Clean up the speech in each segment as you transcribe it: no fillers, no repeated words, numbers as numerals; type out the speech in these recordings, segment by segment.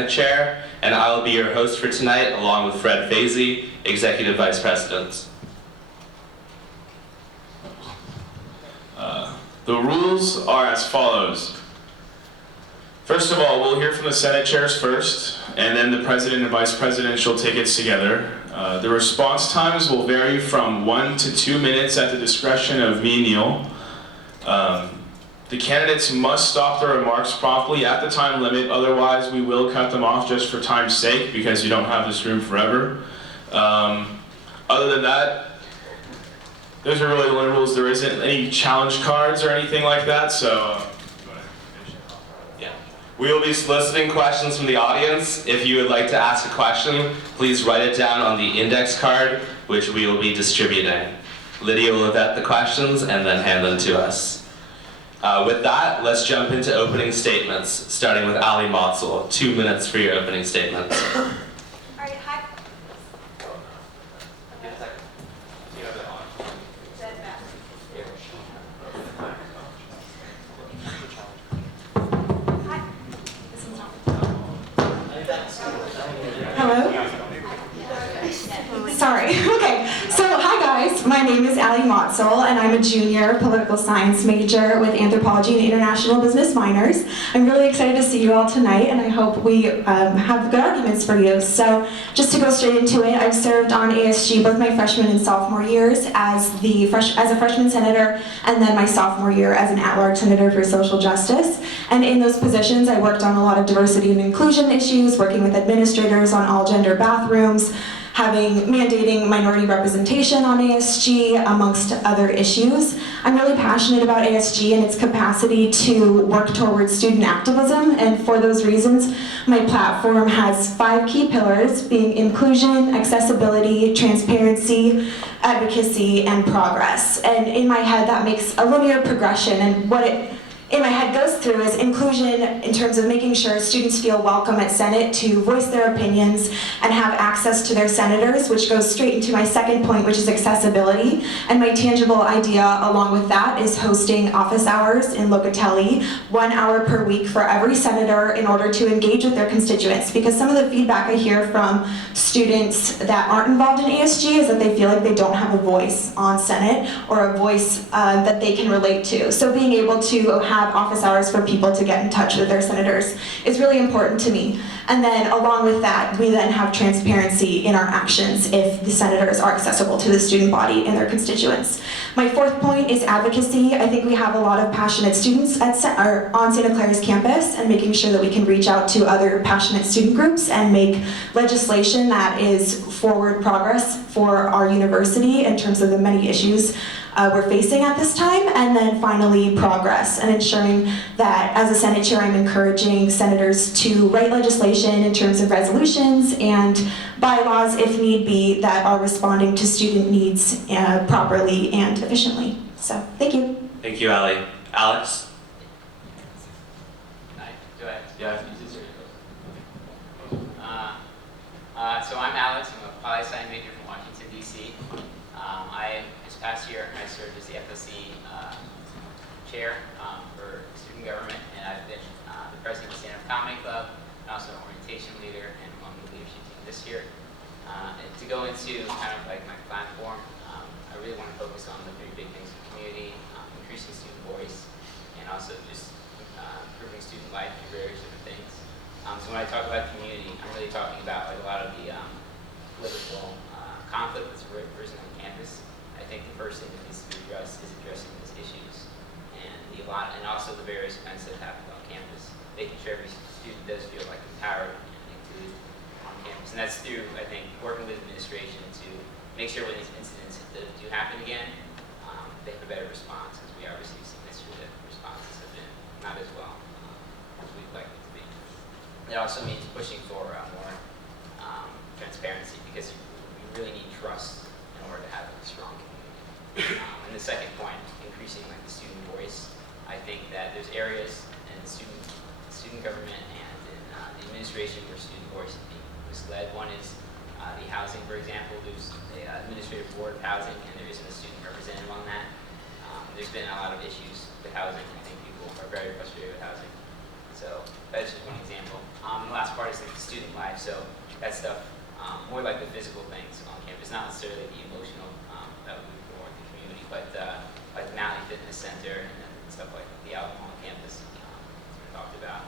Senate Chair, and I will be your host for tonight, along with Fred Feyzi, Executive Vice President. The rules are as follows. First of all, we'll hear from the Senate chairs first, and then the President and Vice Presidential tickets together. The response times will vary from 1 to 2 minutes at the discretion of me, Neil. The candidates must stop their remarks promptly at the time limit, otherwise we will cut them off just for time's sake because you don't have this room forever. Other than that, those are really the only rules. There isn't any challenge cards or anything like that, so. Yeah. We will be soliciting questions from the audience. If you would like to ask a question, please write it down on the index card, which we will be distributing. Lydia will vet the questions and then hand them to us. With that, let's jump into opening statements, starting with Ali Motzel. 2 minutes for your opening statements. Sorry. Okay. So, hi guys. My name is Ali Motzel, and I'm a junior political science major with anthropology and international business minors. I'm really excited to see you all tonight, and I hope we have good arguments for you. So, just to go straight into it, I've served on ASG both my freshman and sophomore years as a freshman senator, and then my sophomore year as an at-large senator for social justice. And in those positions, I worked on a lot of diversity and inclusion issues, working with administrators on all-gender bathrooms, mandating minority representation on ASG, amongst other issues. I'm really passionate about ASG and its capacity to work towards student activism, and for those reasons, my platform has 5 key pillars, being inclusion, accessibility, transparency, advocacy, and progress. And in my head, that makes a linear progression, and what it in my head goes through is inclusion in terms of making sure students feel welcome at Senate to voice their opinions and have access to their senators, which goes straight into my second point, which is accessibility. And my tangible idea along with that is hosting office hours in Locatelli, 1 hour per week for every senator in order to engage with their constituents. Because some of the feedback I hear from students that aren't involved in ASG is that they feel like they don't have a voice on Senate or a voice that they can relate to. So being able to have office hours for people to get in touch with their senators is really important to me. And then along with that, we then have transparency in our actions if the senators are accessible to the student body and their constituents. My fourth point is advocacy. I think we have a lot of passionate students on Santa Clara's campus, and making sure that we can reach out to other passionate student groups and make legislation that is forward progress for our university in terms of the many issues we're facing at this time. And then finally, progress, and ensuring that as a Senate chair, I'm encouraging senators to write legislation in terms of resolutions and bylaws, if need be, that are responding to student needs properly and efficiently. So, thank you. Thank you, Ali. Alex? Go ahead. Yeah. So I'm Alex. I'm a poli-sci major from Washington, D.C. This past year, I served as the FOC chair for student government, and I've been the president of the Stand-Up Comedy Club, and also an orientation leader and among the leadership team this year. And to go into kind of like my platform, I really want to focus on the 3 big things in the community, increasing student voice, and also just improving student life through various different things. So when I talk about community, I'm really talking about like a lot of the political conflict that's risen on campus. I think the first thing that needs to be addressed is addressing those issues, and also the various events that happen on campus, making sure every student does feel like empowered and included on campus. And that's through, I think, working with administration to make sure when these incidents do happen again, they have a better response, as we obviously see in history that responses have been not as well as we'd like them to be. It also means pushing for more transparency, because we really need trust in order to have a strong community. And the second point, increasing like the student voice. I think that there's areas in student government and in the administration where student voice is being misled. One is the housing, for example. There's the administrative board of housing, and there isn't a student representative on that. There's been a lot of issues with housing. I think people are very frustrated with housing. So that's just one example. The last part is like the student life. So that stuff, more like the physical things on campus, not necessarily the emotional that would be more with the community, but like the Nally Fitness Center and stuff like the alcohol on campus we talked about,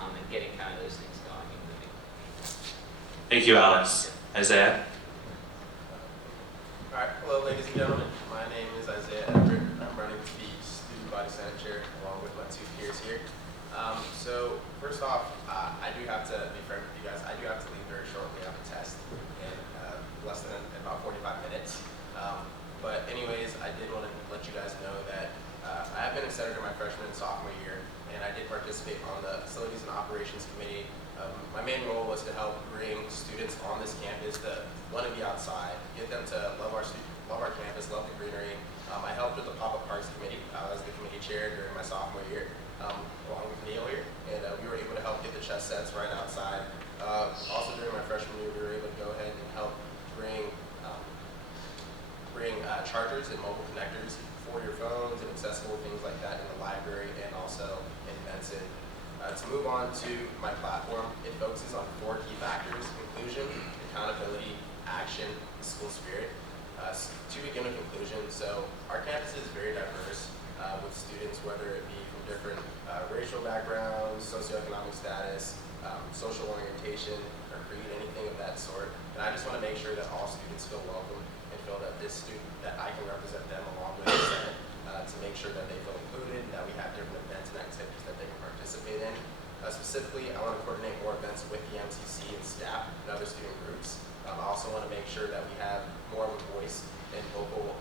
and getting kind of those things going and moving. Thank you, Alex. Isaiah? All right, hello ladies and gentlemen. My name is Isaiah Everett. I'm running the Student Body Senate Chair along with my two peers here. So first off, I do have to be frank with you guys. I do have to leave very shortly. I have a test in less than about 45 minutes. But anyways, I did want to let you guys know that I have been a senator my freshman and sophomore year, and I did participate on the Facilities and Operations Committee. My main role was to help bring students on this campus to want to be outside, get them to love our campus, love the greenery. I helped with the Pop-Up Parks Committee. I was the committee chair during my sophomore year, along with Neil here, and we were able to help get the chess sets right outside. Also during my freshman year, we were able to go ahead and help bring chargers and mobile connectors for your phones and accessible things like that in the library and also in Benson. To move on to my platform, it focuses on 4 key factors: inclusion, accountability, action, and school spirit. To begin with inclusion, so our campus is very diverse with students, whether it be from different racial backgrounds, socioeconomic status, social orientation, or creed, anything of that sort. And I just want to make sure that all students feel welcome and feel that that I can represent them along with the Senate to make sure that they feel included and that we have different events and activities that they can participate in. Specifically, I want to coordinate more events with the MCC and staff and other student groups. I also want to make sure that we have more of a voice in local,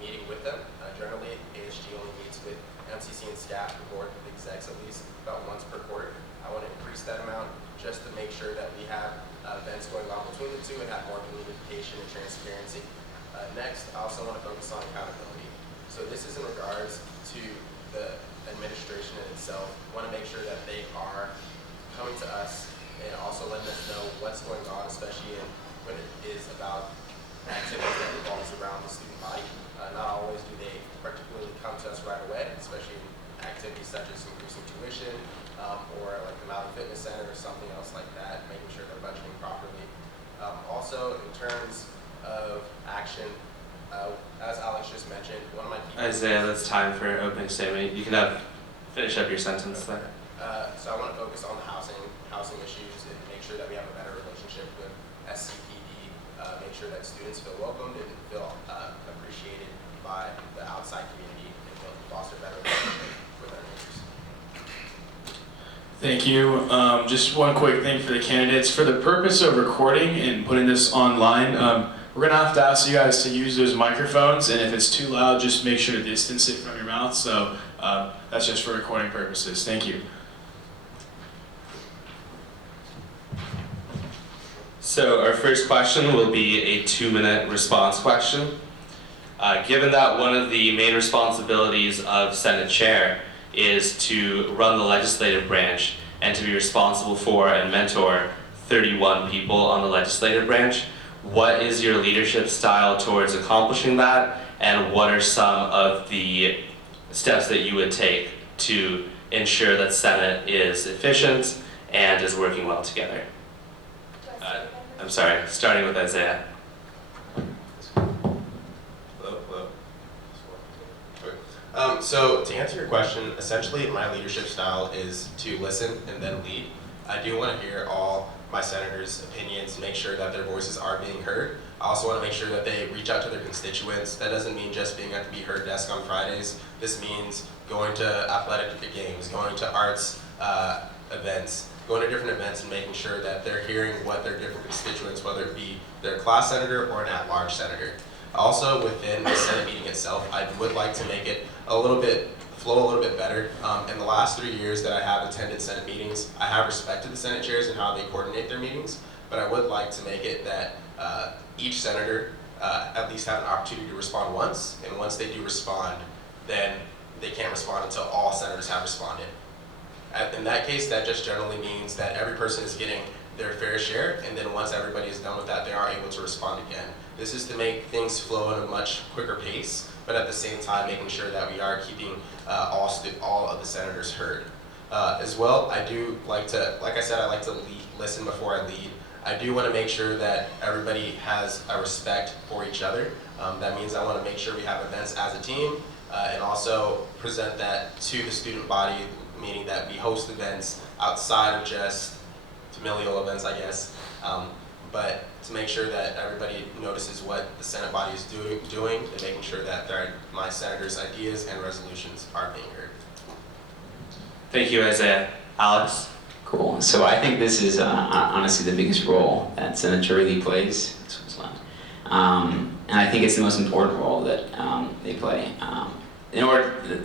meeting with them. Generally, ASG only meets with MCC and staff, the board, the execs at least about once per quarter. I want to increase that amount just to make sure that we have events going on between the two and have more communication and transparency. Next, I also want to focus on accountability. So this is in regards to the administration in itself. I want to make sure that they are coming to us and also letting us know what's going on, especially when it is about activities that revolves around the student body. Not always do they particularly come to us right away, especially in activities such as increasing tuition or like the Mountain Fitness Center or something else like that, making sure they're budgeting properly. Also, in terms of action, as Alex just mentioned, one of my key Isaiah, that's time for an opening statement. You can finish up your sentence there. So I want to focus on the housing issues and make sure that we have a better relationship with SCPD, make sure that students feel welcomed and feel appreciated by the outside community and foster better relationship with our neighbors. Thank you. Just one quick thing for the candidates. For the purpose of recording and putting this online, we're going to have to ask you guys to use those microphones, and if it's too loud, just make sure to distance it from your mouth. So that's just for recording purposes. Thank you. So our first question will be a 2-minute response question. Given that one of the main responsibilities of Senate Chair is to run the legislative branch and to be responsible for and mentor 31 people on the legislative branch, what is your leadership style towards accomplishing that, and what are some of the steps that you would take to ensure that Senate is efficient and is working well together? I'm sorry, starting with Isaiah. Hello. Okay. So to answer your question, essentially my leadership style is to listen and then lead. I do want to hear all my senators' opinions, make sure that their voices are being heard. I also want to make sure that they reach out to their constituents. That doesn't mean just being at the Be Heard desk on Fridays. This means going to athletic games, going to arts events, going to different events and making sure that they're hearing what their different constituents, whether it be their class senator or an at-large senator. Also, within the Senate meeting itself, I would like to make it flow a little bit better. In the last 3 years that I have attended Senate meetings, I have respected the Senate chairs and how they coordinate their meetings, but I would like to make it that each senator at least have an opportunity to respond once, and once they do respond, then they can't respond until all senators have responded. In that case, that just generally means that every person is getting their fair share, and then once everybody is done with that, they are able to respond again. This is to make things flow at a much quicker pace, but at the same time making sure that we are keeping all of the senators heard. As well, I do like to, like I said, I like to listen before I lead. I do want to make sure that everybody has a respect for each other. That means I want to make sure we have events as a team and also present that to the student body, meaning that we host events outside of just familial events, I guess, but to make sure that everybody notices what the Senate body is doing and making sure that my senators' ideas and resolutions are being heard. Thank you, Isaiah. Alex? Cool. So I think this is honestly the biggest role that Senator Lee plays. And I think it's the most important role that they play.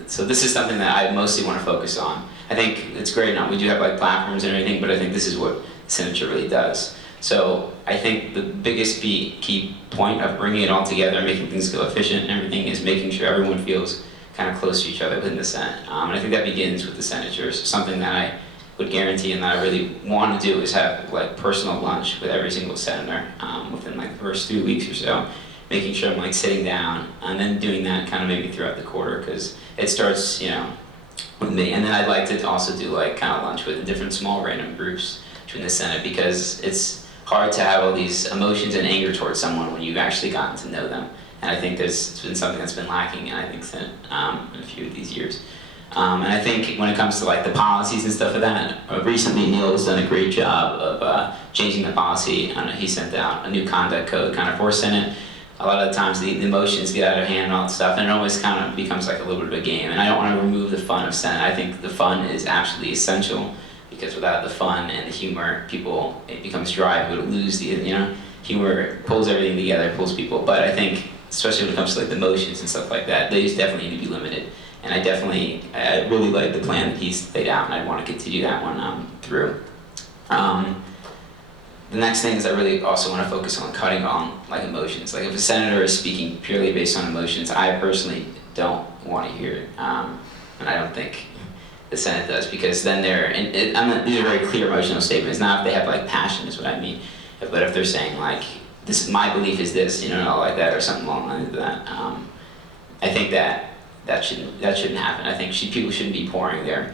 So this is something that I mostly want to focus on. I think it's great now. We do have like platforms and everything, but I think this is what Senator really does. So I think the biggest key point of bringing it all together and making things go efficient and everything is making sure everyone feels kind of close to each other within the Senate. And I think that begins with the senators. Something that I would guarantee and that I really want to do is have like personal lunch with every single senator within like the first 3 weeks or so, making sure I'm like sitting down and then doing that kind of maybe throughout the quarter because it starts, with me. And then I'd like to also do like kind of lunch with different small random groups between the Senate because it's hard to have all these emotions and anger towards someone when you've actually gotten to know them. And I think it's been something that's been lacking in, I think, Senate in a few of these years. And I think when it comes to like the policies and stuff like that, recently Neil has done a great job of changing the policy. He sent out a new conduct code kind of for Senate. A lot of the times the emotions get out of hand and all that stuff, and it always kind of becomes like a little bit of a game. And I don't want to remove the fun of Senate. I think the fun is absolutely essential because without the fun and the humor, it becomes dry. People lose the, humor pulls everything together, pulls people. But I think, especially when it comes to like the emotions and stuff like that, those definitely need to be limited. And I really like the plan that he's laid out, and I want to continue that one through. The next thing is I really also want to focus on cutting on like emotions. Like if a senator is speaking purely based on emotions, I personally don't want to hear it, and I don't think the Senate does because then these are very clear emotional statements. Not if they have like passion is what I mean, but if they're saying like this, my belief is this, all like that or something along the lines of that. I think that shouldn't happen. I think people shouldn't be pouring their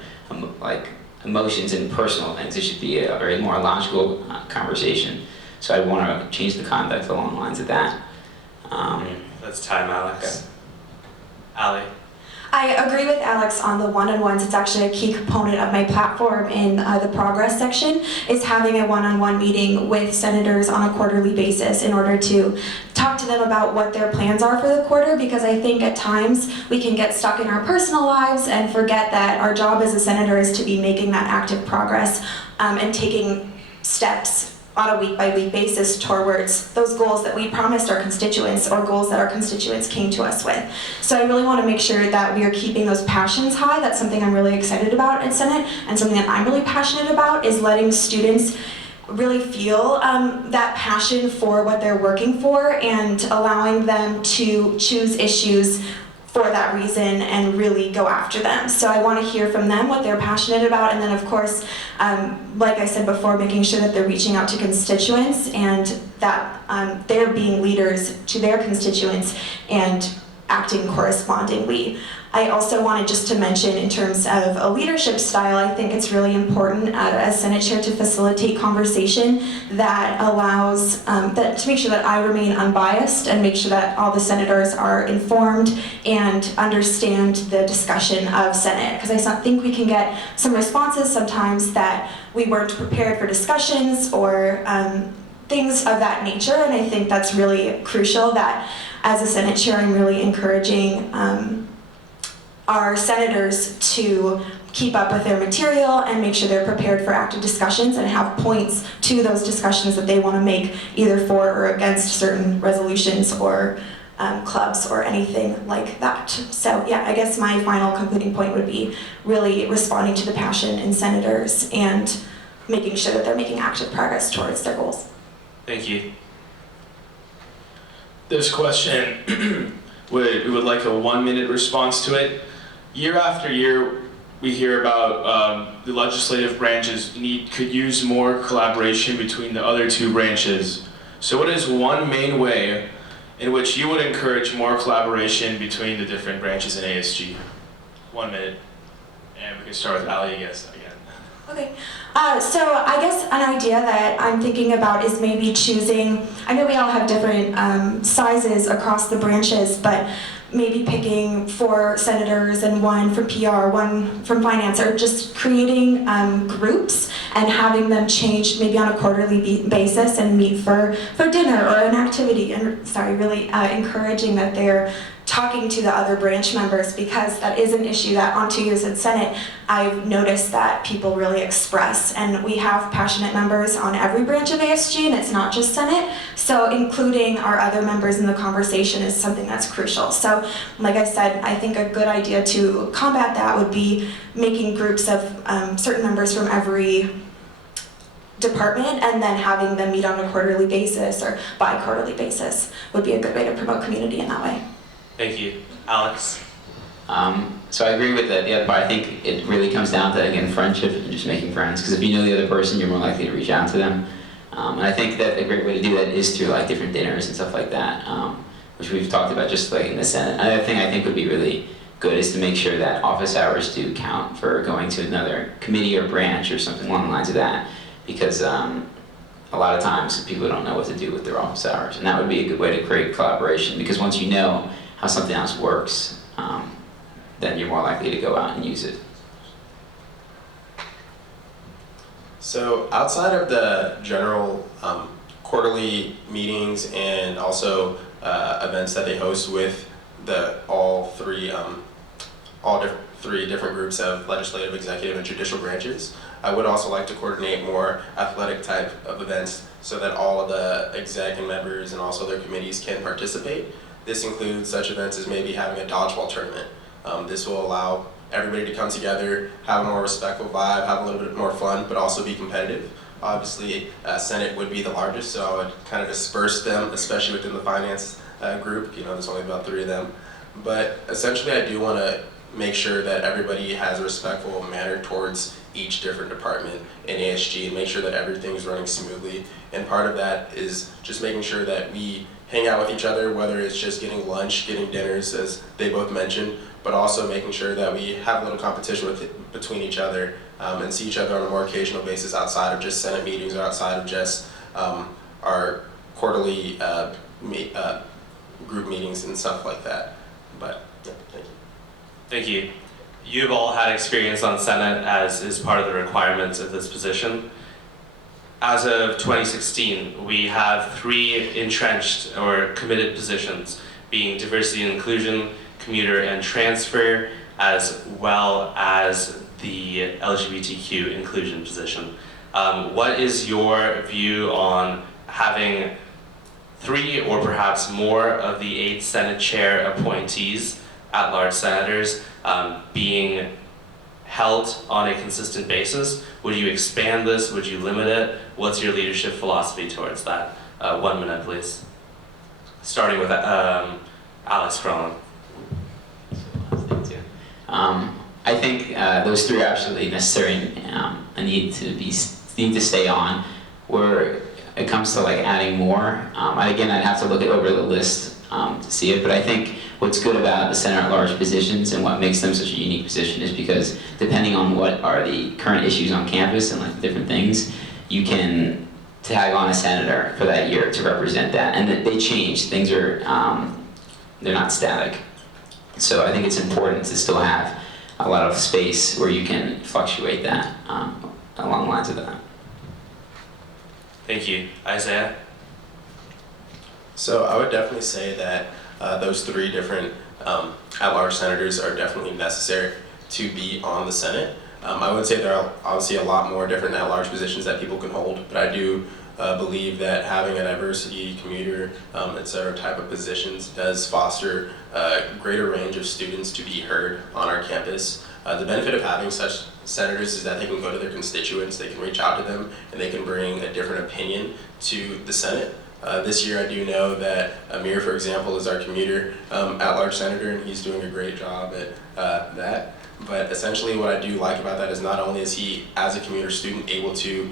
emotions and personal things. It should be a very more logical conversation. So I want to change the conduct along the lines of that. That's time, Alex. Ali? I agree with Alex on the one-on-ones. It's actually a key component of my platform in the progress section, is having a one-on-one meeting with senators on a quarterly basis in order to talk to them about what their plans are for the quarter, because I think at times we can get stuck in our personal lives and forget that our job as a senator is to be making that active progress and taking steps on a week-by-week basis towards those goals that we promised our constituents or goals that our constituents came to us with. So I really want to make sure that we are keeping those passions high. That's something I'm really excited about at Senate, and something that I'm really passionate about is letting students really feel that passion for what they're working for and allowing them to choose issues for that reason and really go after them. So I want to hear from them what they're passionate about, and then of course, like I said before, making sure that they're reaching out to constituents and that they're being leaders to their constituents and acting correspondingly. I also wanted just to mention in terms of a leadership style, I think it's really important as Senate Chair to facilitate conversation that allows, to make sure that I remain unbiased and make sure that all the senators are informed and understand the discussion of Senate. Because I think we can get some responses sometimes that we weren't prepared for discussions or things of that nature, and I think that's really crucial that as a Senate Chair I'm really encouraging our senators to keep up with their material and make sure they're prepared for active discussions and have points to those discussions that they want to make either for or against certain resolutions or clubs or anything like that. So yeah, I guess my final concluding point would be really responding to the passion in senators and making sure that they're making active progress towards their goals. Thank you. This question, we would like a 1-minute response to it. Year after year, we hear about the legislative branches could use more collaboration between the other two branches. So what is one main way in which you would encourage more collaboration between the different branches in ASG? 1 minute. And we can start with Ali, I guess, again. Okay, so I guess an idea that I'm thinking about is maybe choosing, I know we all have different sizes across the branches, but maybe picking 4 senators and 1 from PR, 1 from finance, or just creating groups and having them change maybe on a quarterly basis and meet for dinner or an activity, and really encouraging that they're talking to the other branch members, because that is an issue that on 2 years in Senate, I've noticed that people really express, and we have passionate members on every branch of ASG, and it's not just Senate, so including our other members in the conversation is something that's crucial. So, like I said, I think a good idea to combat that would be making groups of certain members from every department and then having them meet on a quarterly basis or bi-quarterly basis would be a good way to promote community in that way. Thank you. Alex? So I agree with the other part. I think it really comes down to, again, friendship and just making friends. Because if you know the other person, you're more likely to reach out to them. And I think that a great way to do that is through like different dinners and stuff like that, which we've talked about just like in the Senate. Another thing I think would be really good is to make sure that office hours do count for going to another committee or branch or something along the lines of that. Because a lot of times people don't know what to do with their office hours. And that would be a good way to create collaboration. Because once you know how something else works, then you're more likely to go out and use it. So outside of the general quarterly meetings and also events that they host with all three different groups of legislative, executive, and judicial branches, I would also like to coordinate more athletic type of events so that all of the exec and members and also their committees can participate. This includes such events as maybe having a dodgeball tournament. This will allow everybody to come together, have a more respectful vibe, have a little bit more fun, but also be competitive. Obviously, Senate would be the largest, so I would kind of disperse them, especially within the finance group. There's only about 3 of them. But essentially, I do want to make sure that everybody has a respectful manner towards each different department in ASG and make sure that everything's running smoothly. And part of that is just making sure that we hang out with each other, whether it's just getting lunch, getting dinners, as they both mentioned, but also making sure that we have a little competition between each other and see each other on a more occasional basis outside of just Senate meetings or outside of just our quarterly group meetings and stuff like that. But yeah, thank you. Thank you. You've all had experience on Senate, as is part of the requirements of this position. As of 2016, we have 3 entrenched or committed positions, being diversity and inclusion, commuter and transfer, as well as the LGBTQ inclusion position. What is your view on having 3 or perhaps more of the 8 Senate chair appointees, at-large senators, being held on a consistent basis? Would you expand this? Would you limit it? What's your leadership philosophy towards that? 1 minute, please. Starting with Alex Cronin. I think those 3 are absolutely necessary and need to stay on. Where it comes to like adding more, I'd have to look over the list to see it. But I think what's good about the Senate at-large positions and what makes them such a unique position is because depending on what are the current issues on campus and like different things, you can tag on a senator for that year to represent that, and they change. Things are they're not static. So I think it's important to still have a lot of space where you can fluctuate that along the lines of that. Thank you. Isaiah? So I would definitely say that those 3 different at-large senators are definitely necessary to be on the Senate. I would say there are obviously a lot more different at-large positions that people can hold, but I do believe that having a diversity, commuter, etc. type of positions does foster a greater range of students to be heard on our campus. The benefit of having such senators is that they can go to their constituents, they can reach out to them, and they can bring a different opinion to the Senate. This year I do know that Amir, for example, is our commuter at-large senator, and he's doing a great job at that. But essentially what I do like about that is not only is he, as a commuter student, able to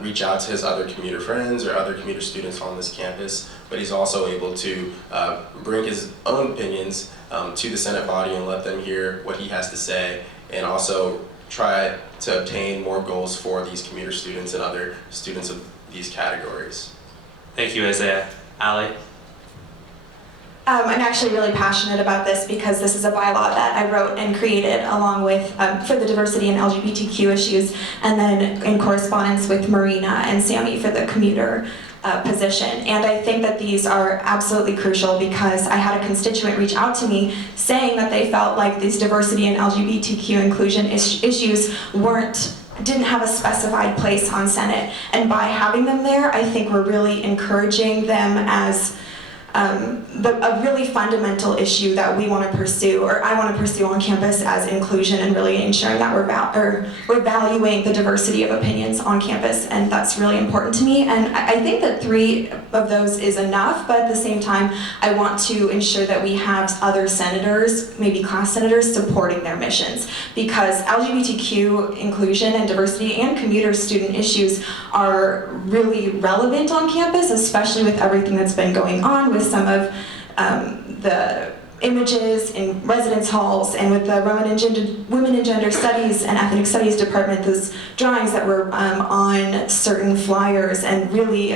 reach out to his other commuter friends or other commuter students on this campus, but he's also able to bring his own opinions to the Senate body and let them hear what he has to say and also try to obtain more goals for these commuter students and other students of these categories. Thank you, Isaiah. Allie? I'm actually really passionate about this because this is a bylaw that I wrote and created along with, for the diversity and LGBTQ issues, and then in correspondence with Marina and Sammy for the commuter position. And I think that these are absolutely crucial because I had a constituent reach out to me saying that they felt like these diversity and LGBTQ inclusion issues didn't have a specified place on Senate. And by having them there, I think we're really encouraging them as a really fundamental issue that we want to pursue, or I want to pursue on campus as inclusion, and really ensuring that we're valuing the diversity of opinions on campus, and that's really important to me. And I think that 3 of those is enough, but at the same time, I want to ensure that we have other senators, maybe class senators, supporting their missions, because LGBTQ inclusion and diversity and commuter student issues are really relevant on campus, especially with everything that's been going on with some of the images in residence halls, and with the Women and Gender Studies and Ethnic Studies Department, those drawings that were on certain flyers, and really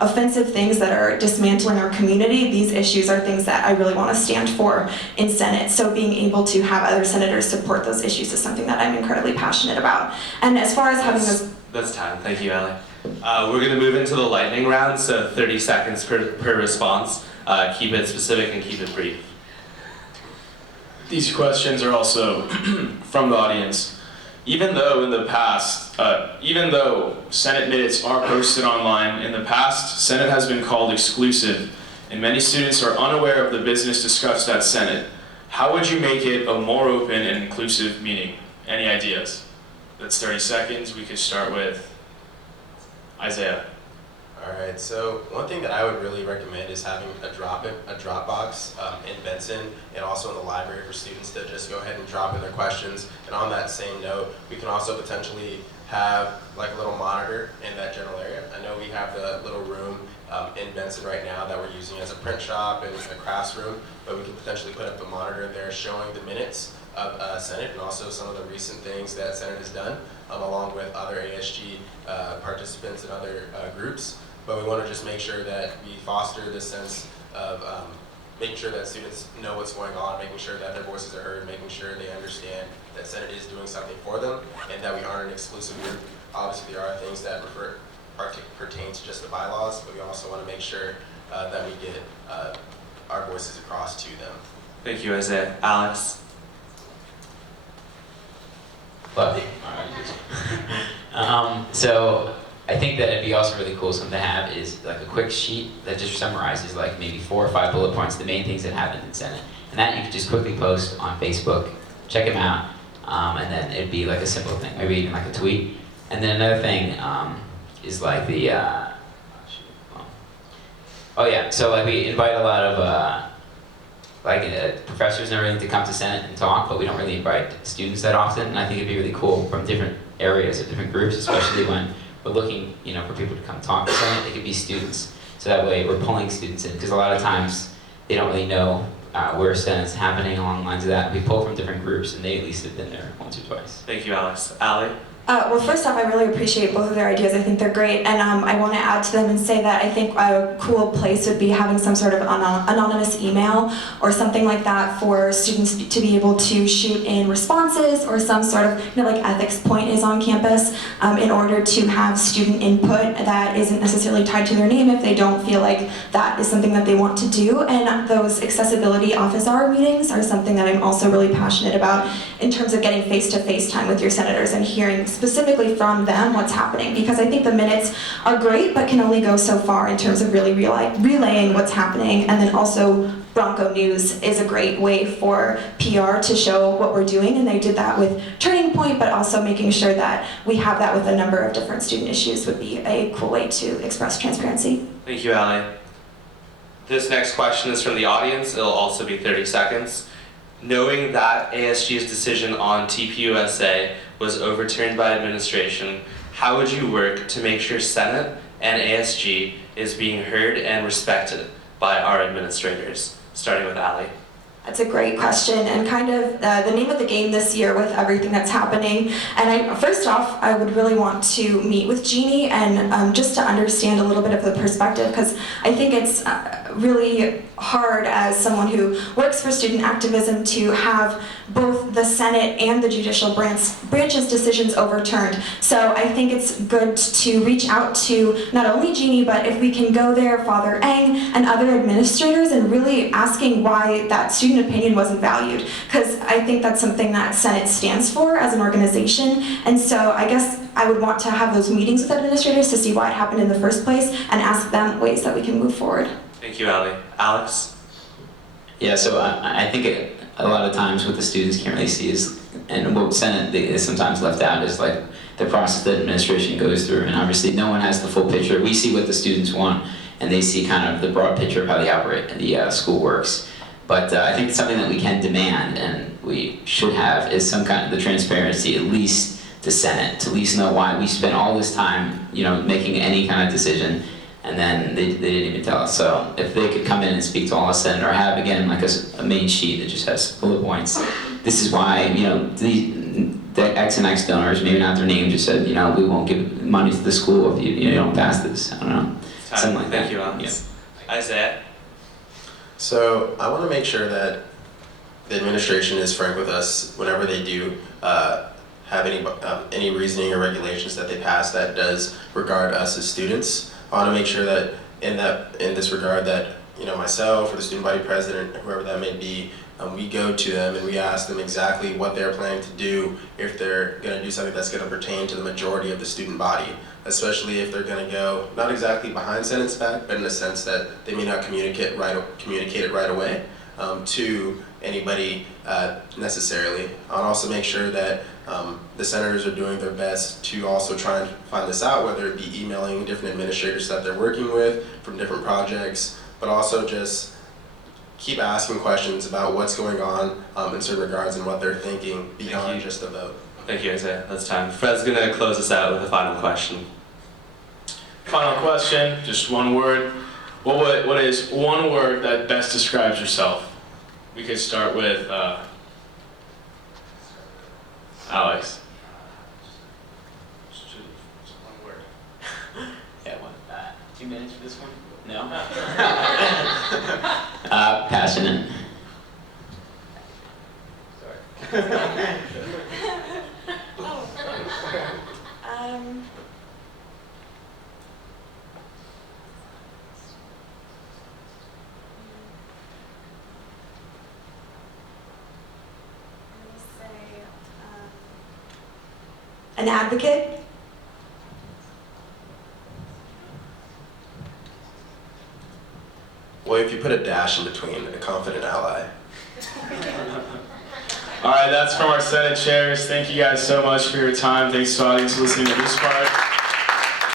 offensive things that are dismantling our community. These issues are things that I really want to stand for in Senate. So being able to have other senators support those issues is something that I'm incredibly passionate about. And as far as having those... That's time. Thank you, Allie. We're going to move into the lightning round, so 30 seconds per response. Keep it specific and keep it brief. These questions are also from the audience. Even though in the past, even though Senate minutes are posted online, in the past, Senate has been called exclusive, and many students are unaware of the business discussed at Senate. How would you make it a more open and inclusive meeting? Any ideas? That's 30 seconds. We could start with Isaiah. Alright, so one thing that I would really recommend is having a Dropbox in Benson and also in the library for students to just go ahead and drop in their questions. And on that same note, we can also potentially have like a little monitor in that general area. I know we have the little room in Benson right now that we're using as a print shop and a crafts room, but we can potentially put up a monitor there showing the minutes of Senate and also some of the recent things that Senate has done, along with other ASG participants and other groups. But we want to just make sure that we foster this sense of making sure that students know what's going on, making sure that their voices are heard, making sure they understand that Senate is doing something for them, and that we aren't an exclusive group. Obviously, there are things that pertain to just the bylaws, but we also want to make sure that we get our voices across to them. Thank you, Isaiah. Alex? Love you. So I think that it'd be also really cool, something to have is like a quick sheet that just summarizes like maybe 4 or 5 bullet points, the main things that happened in Senate. And that you could just quickly post on Facebook, check them out, and then it'd be like a simple thing, maybe even like a tweet. And then another thing is like the, oh yeah, so like we invite a lot of professors and everything to come to Senate and talk, but we don't really invite students that often. And I think it'd be really cool from different areas of different groups, especially when we're looking, for people to come talk to Senate. They could be students, so that way we're pulling students in, because a lot of times they don't really know where Senate's happening along the lines of that. We pull from different groups, and they at least have been there once or twice. Thank you, Alex. Allie? Well, first off, I really appreciate both of their ideas. I think they're great, and I want to add to them and say that I think a cool place would be having some sort of anonymous email or something like that for students to be able to shoot in responses, or some sort of, like Ethics Point is on campus, in order to have student input that isn't necessarily tied to their name if they don't feel like that is something that they want to do. And those accessibility office hour meetings are something that I'm also really passionate about in terms of getting face-to-face time with your senators and hearing specifically from them what's happening, because I think the minutes are great but can only go so far in terms of really relaying what's happening. And then also Bronco News is a great way for PR to show what we're doing, and they did that with Turning Point, but also making sure that we have that with a number of different student issues would be a cool way to express transparency. Thank you, Allie. This next question is from the audience. It'll also be 30 seconds. Knowing that ASG's decision on TPUSA was overturned by administration, how would you work to make sure Senate and ASG is being heard and respected by our administrators? Starting with Allie. That's a great question, and kind of the name of the game this year with everything that's happening. And first off, I would really want to meet with Jeannie and just to understand a little bit of the perspective, because I think it's really hard as someone who works for student activism to have both the Senate and the judicial branch's decisions overturned. So I think it's good to reach out to not only Jeannie, but if we can go there, Father Eng and other administrators, and really asking why that student opinion wasn't valued. Because I think that's something that Senate stands for as an organization. And so I guess I would want to have those meetings with administrators to see why it happened in the first place and ask them ways that we can move forward. Thank you, Ali. Alex? Yeah, so I think a lot of times what the students can't really see is, and what Senate is sometimes left out, is like the process that administration goes through, and obviously no one has the full picture. We see what the students want, and they see kind of the broad picture of how the school works. But I think it's something that we can demand, and we should have, is some kind of the transparency, at least to Senate, to at least know why we spent all this time, making any kind of decision, and then they didn't even tell us. So if they could come in and speak to all of Senate, or have, again, like a main sheet that just has bullet points. This is why, the X and X donors, maybe not their name, just said, we won't give money to the school if you don't pass this. I don't know. Something like Thank that. you, Alex. Yeah. Isaiah? So I want to make sure that the administration is frank with us whenever they do have any reasoning or regulations that they pass that does regard us as students. I want to make sure that in this regard that myself or the student body president, whoever that may be, we go to them and we ask them exactly what they're planning to do if they're going to do something that's going to pertain to the majority of the student body, especially if they're going to go not exactly behind Senate's back, but in the sense that they may not communicate it right away to anybody necessarily. I'll also make sure that the senators are doing their best to also try and find this out, whether it be emailing different administrators that they're working with from different projects, but also just keep asking questions about what's going on in certain regards and what they're thinking beyond just the vote. Thank you, Isaiah. That's time. Fred's going to close us out with a final question. Final question, just one word. What is one word that best describes yourself? We could start with Alex. Just one word. Yeah, what? 2 minutes for this one? No? Passionate. Sorry. An advocate. Well, if you put a dash in between, a confident ally. All right, that's from our Senate chairs. Thank you guys so much for your time. Thanks to the audience for listening to this part.